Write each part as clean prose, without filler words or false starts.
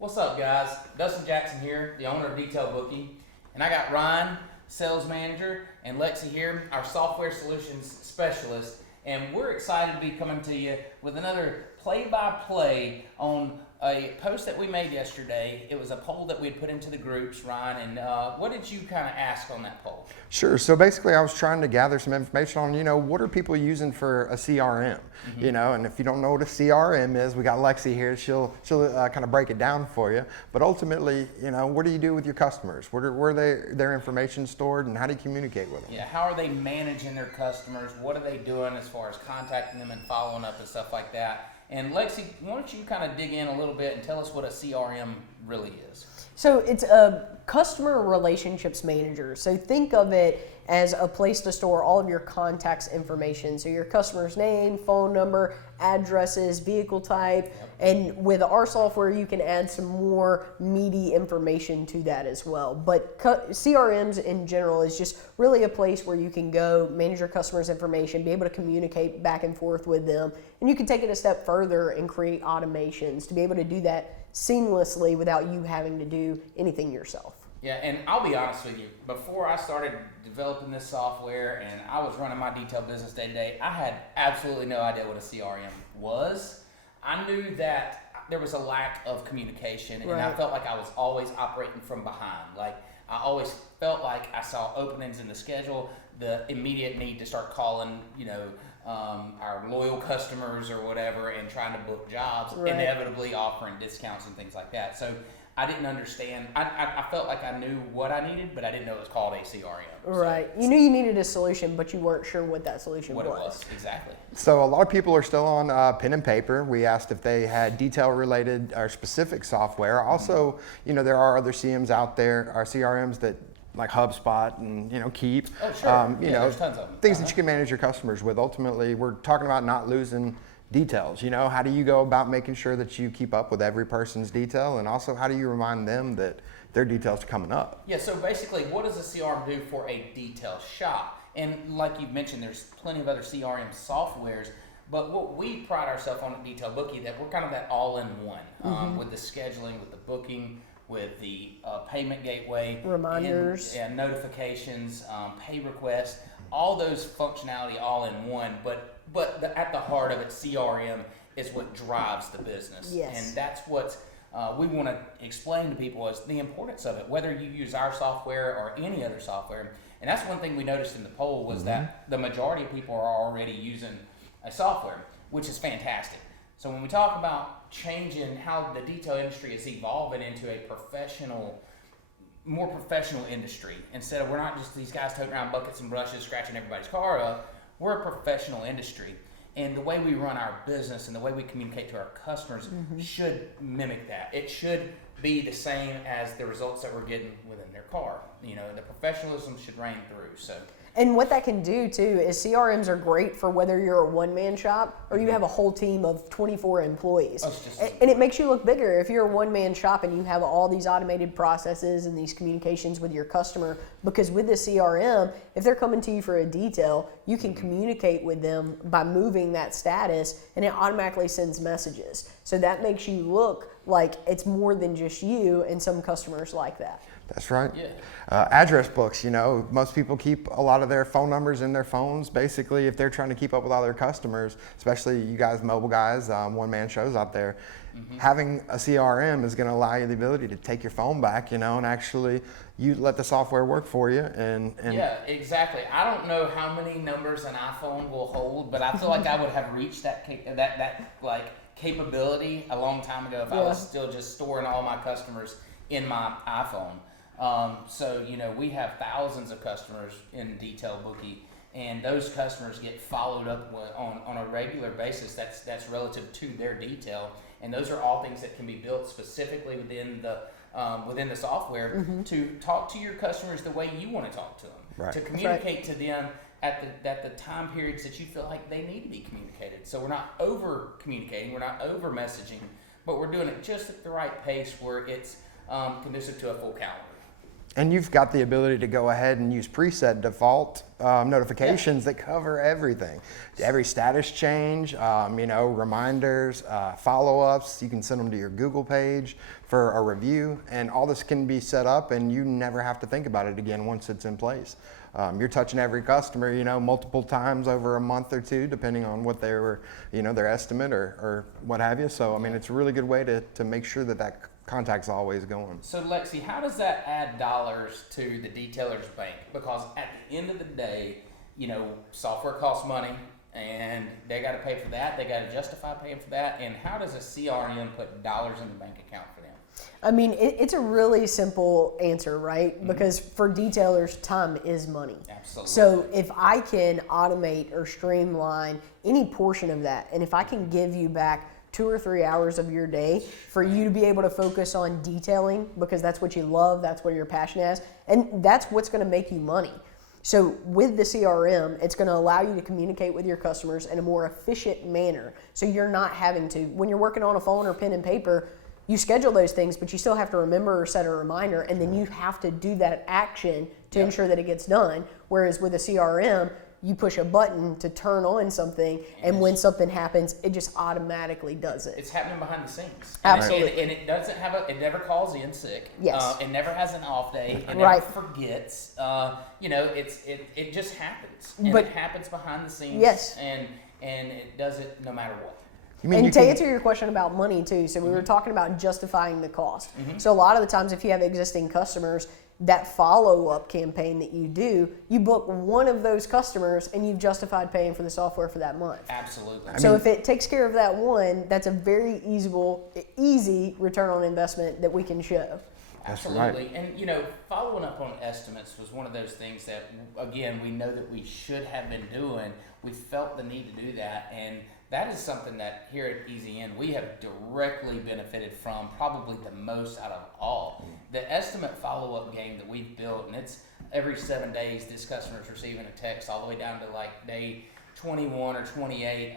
What's up, guys? Dustin Jackson here, the owner of Detail Bookie, and I got Ryan, sales manager, and Lexi here, our software solutions specialist, and we're excited to be coming to you with another play-by-play on a post that we made yesterday. It was a poll that we had put into the groups, Ryan, and what did you kind of ask on that poll? Sure. So basically, I was trying to gather some information on, what are people using for a CRM? And if you don't know what a CRM is, we got Lexi here. She'll kind of break it down for you. But ultimately, what do you do with your customers? Where their information stored, and how do you communicate with them? Yeah. How are they managing their customers? What are they doing as far as contacting them and following up and stuff like that? And Lexi, why don't you kind of dig in a little bit and tell us what a CRM really is? So it's a customer relationships manager. So think of it as a place to store all of your contacts information. So your customer's name, phone number, addresses, vehicle type, and with our software you can add some more meaty information to that as well. But CRMs in general is just really a place where you can go manage your customers' information, be able to communicate back and forth with them, and you can take it a step further and create automations to be able to do that seamlessly without you having to do anything yourself. Yeah, and I'll be honest with you, before I started developing this software and I was running my detail business day to day, I had absolutely no idea what a CRM was. I knew that there was a lack of communication, and I felt like I was always operating from behind. Like, I always felt like I saw openings in the schedule, the immediate need to start calling, our loyal customers or whatever and trying to book jobs, inevitably offering discounts and things like that. So I didn't understand. I felt like I knew what I needed, but I didn't know it was called a CRM. Right. You knew you needed a solution, but you weren't sure what that solution What it was, exactly. So a lot of people are still on pen and paper. We asked if they had detail-related or specific software. Also, there are other CMs out there, or CRMs that like HubSpot and Keep. Oh, sure. There's tons of them. Things that you can manage your customers with. Ultimately, we're talking about not losing details. How do you go about making sure that you keep up with every person's detail, and also how do you remind them that their details are coming up? Yeah, so basically, what does a CRM do for a detail shop? And like you've mentioned, there's plenty of other CRM softwares, but what we pride ourselves on at Detail Bookie, that we're kind of that all-in-one, with the scheduling, with the booking, with the payment gateway, reminders, and notifications, pay requests, all those functionality all in one. But at the heart of it, CRM is what drives the business. Yes. And that's what we want to explain to people is the importance of it, whether you use our software or any other software. And that's one thing we noticed in the poll was that the majority of people are already using a software, which is fantastic. So when we talk about changing how the detail industry is evolving into a more professional industry, instead of we're not just these guys toting around buckets and brushes scratching everybody's car up, we're a professional industry. And the way we run our business and the way we communicate to our customers should mimic that. It should be the same as the results that we're getting within their car. The professionalism should reign through. So. And what that can do too is CRMs are great for whether you're a one-man shop or you have a whole team of 24 employees. And it makes you look bigger if you're a one-man shop and you have all these automated processes and these communications with your customer, because with the CRM, if they're coming to you for a detail, you can communicate with them by moving that status, and it automatically sends messages. So that makes you look like it's more than just you, and some customers like that. That's right. Yeah. Address books, most people keep a lot of their phone numbers in their phones. Basically, if they're trying to keep up with all their customers, especially you guys, mobile guys, one-man shows out there, having a CRM is going to allow you the ability to take your phone back, and actually you let the software work for you. And yeah, exactly. I don't know how many numbers an iPhone will hold, but I feel like I would have reached that capability a long time ago if I was still just storing all my customers in my iPhone. So we have thousands of customers in Detail Bookie, and those customers get followed up on a regular basis. That's relative to their detail, and those are all things that can be built specifically within the software to talk to your customers the way you want to talk to them, to communicate to them at the time periods that you feel like they need to be communicated. So we're not over communicating, we're not over messaging, but we're doing it just at the right pace where it's conducive to a full calendar. And you've got the ability to go ahead and use preset default notifications that cover everything. Every status change, reminders, follow-ups. You can send them to your Google page for a review, and all this can be set up, and you never have to think about it again once it's in place. You're touching every customer, multiple times over a month or two, depending on what they were, their estimate or what have you. So, it's a really good way to make sure that contact's always going. So Lexi, how does that add dollars to the detailer's bank? Because at the end of the day, software costs money and they got to pay for that. They got to justify paying for that. And how does a CRM put dollars in the bank account for them? It's a really simple answer, right? Mm-hmm. Because for detailers, time is money. Absolutely. So if I can automate or streamline any portion of that, and if I can give you back 2 or 3 hours of your day for you to be able to focus on detailing because that's what you love, that's what you're passionate as, and that's what's going to make you money. So with the CRM, it's going to allow you to communicate with your customers in a more efficient manner. So you're not having to, when you're working on a phone or pen and paper, you schedule those things, but you still have to remember or set a reminder, and then you have to do that action to ensure that it gets done. Whereas with a CRM, you push a button to turn on something, and when something happens, it just automatically does it. It's happening behind the scenes. Absolutely. And it doesn't have it never calls in sick. Yes. It never has an off day. It Right. never forgets. It just happens. And But- it happens behind the scenes. Yes. And it does it no matter what. And to answer your question about money too, so we were talking about justifying the cost. So a lot of the times if you have existing customers, that follow-up campaign that you do, you book one of those customers and you've justified paying for the software for that month. Absolutely. So if it takes care of that one, that's a very easy return on investment that we can show. Absolutely. Right. And, following up on estimates was one of those things that, again, we know that we should have been doing. We felt the need to do that. And that is something that here at Easy In, we have directly benefited from probably the most out of all. The estimate follow-up game that we've built, and it's every 7 days this customer's receiving a text all the way down to like day 21 or 28.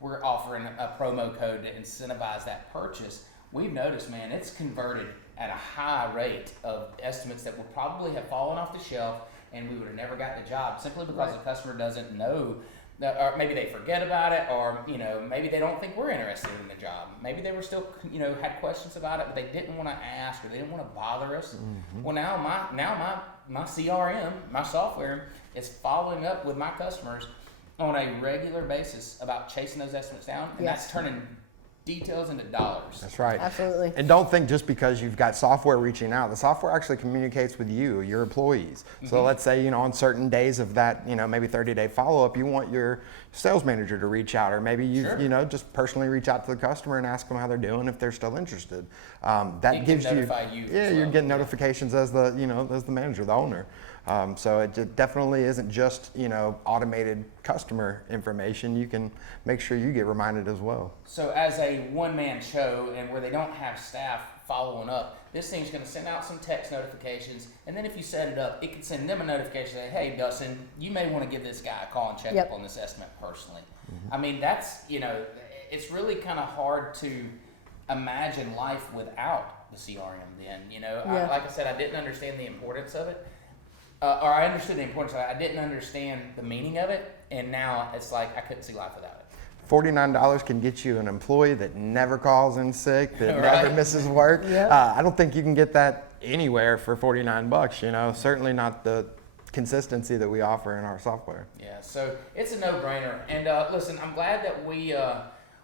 We're offering a promo code to incentivize that purchase. We've noticed, man, it's converted at a high rate of estimates that would probably have fallen off the shelf and we would have never got the job simply because the customer doesn't know, or maybe they forget about it, or maybe they don't think we're interested in the job. Maybe they were still had questions about it, but they didn't want to ask or they didn't want to bother us. Well, now my CRM, my software, is following up with my customers on a regular basis about chasing those estimates down, and that's turning details into dollars. That's right. Absolutely. And don't think just because you've got software reaching out, the software actually communicates with you, your employees. So let's say, on certain days of that, maybe 30-day follow-up, you want your sales manager to reach out, or maybe you, just personally reach out to the customer and ask them how they're doing if they're still interested. That gives you, you're getting notifications as the, as the manager, the owner. So it definitely isn't just, automated customer information. You can make sure you get reminded as well. So as a one-man show and where they don't have staff following up, this thing's going to send out some text notifications, and then if you set it up, it can send them a notification saying, hey, Dustin, you may want to give this guy a call and check up on this estimate personally. That's, it's really kind of hard to imagine life without the CRM then. Like I said, I didn't understand the importance of it. Or I understood the importance of it. I didn't understand the meaning of it, and now it's like I couldn't see life without it. $49 can get you an employee that never calls in sick, that never misses work. I don't think you can get that anywhere for $49. Certainly not the consistency that we offer in our software. Yeah, so it's a no-brainer. And listen, I'm glad that we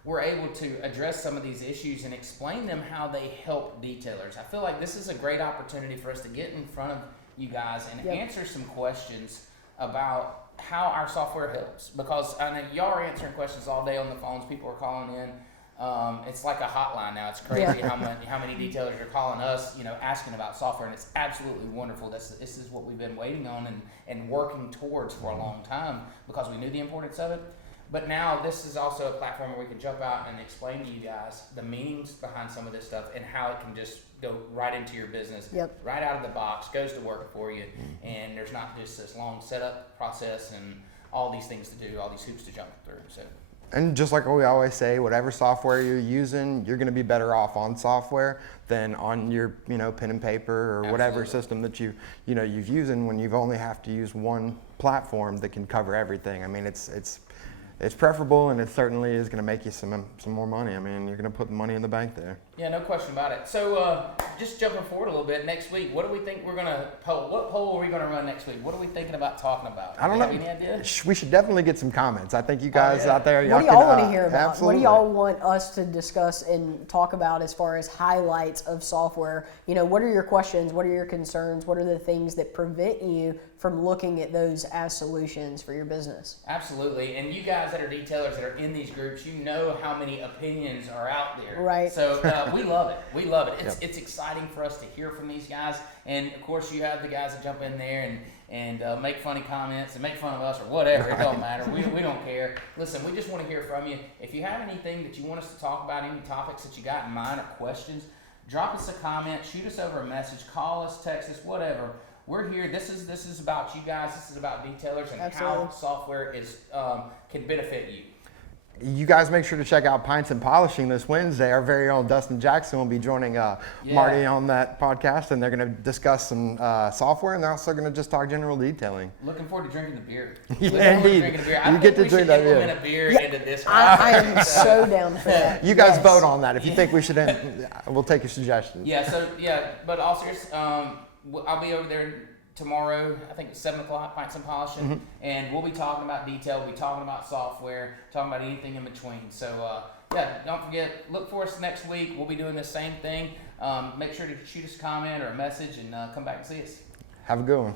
were able to address some of these issues and explain them how they help detailers. I feel like this is a great opportunity for us to get in front of you guys and answer some questions about how our software helps, because I know y'all are answering questions all day on the phones. People are calling in. It's like a hotline now. It's crazy how many detailers are calling us, asking about software, and it's absolutely wonderful. This is what we've been waiting on and working towards for a long time because we knew the importance of it. But now this is also a platform where we can jump out and explain to you guys the meanings behind some of this stuff and how it can just go right into your business, right out of the box, goes to work for you, and there's not just this long setup process and all these things to do, all these hoops to jump through. So And just like we always say, whatever software you're using, you're going to be better off on software than on your, pen and paper or whatever Absolutely. system that you've using when you've only have to use one platform that can cover everything. I mean, it's preferable, and it certainly is going to make you some more money. I mean, you're going to put the money in the bank there. Yeah, no question about it. So just jumping forward a little bit, next week, what do we think we're going to poll? What poll are we going to run next week? What are we thinking about talking about? I don't know. Have any idea? We should definitely get some comments. I think you guys out there, What do y'all want to hear about? Absolutely. What do y'all want us to discuss and talk about as far as highlights of software? What are your questions? What are your concerns? What are the things that prevent you from looking at those as solutions for your business? Absolutely. And you guys that are detailers that are in these groups, you know how many opinions are out there. Right. So we love it. We love it. It's exciting for us to hear from these guys. And of course, you have the guys that jump in there and make funny comments and make fun of us or whatever. It don't matter. We don't care. Listen, we just want to hear from you. If you have anything that you want us to talk about, any topics that you got in mind or questions, drop us a comment, shoot us over a message, call us, text us, whatever. We're here. This is about you guys. This is about detailers and Absolutely. how software is can benefit you. You guys make sure to check out Pints and Polishing this Wednesday. Our very own Dustin Jackson will be joining Marty on that podcast, and they're going to discuss some software, and they're also going to just talk general detailing. Looking forward to drinking the beer. Yeah, indeed. I You get to we drink should that beer. implement a beer into this. I am so down for that. You guys Yes. vote on that. If you think we should, we'll take your suggestions. But all serious, I'll be over there tomorrow. I think it's 7 o'clock. Pints and Polishing, and we'll be talking about detail. We'll be talking about software, talking about anything in between. So don't forget. Look for us next week. We'll be doing the same thing. Make sure to shoot us a comment or a message, and come back and see us. Have a good one.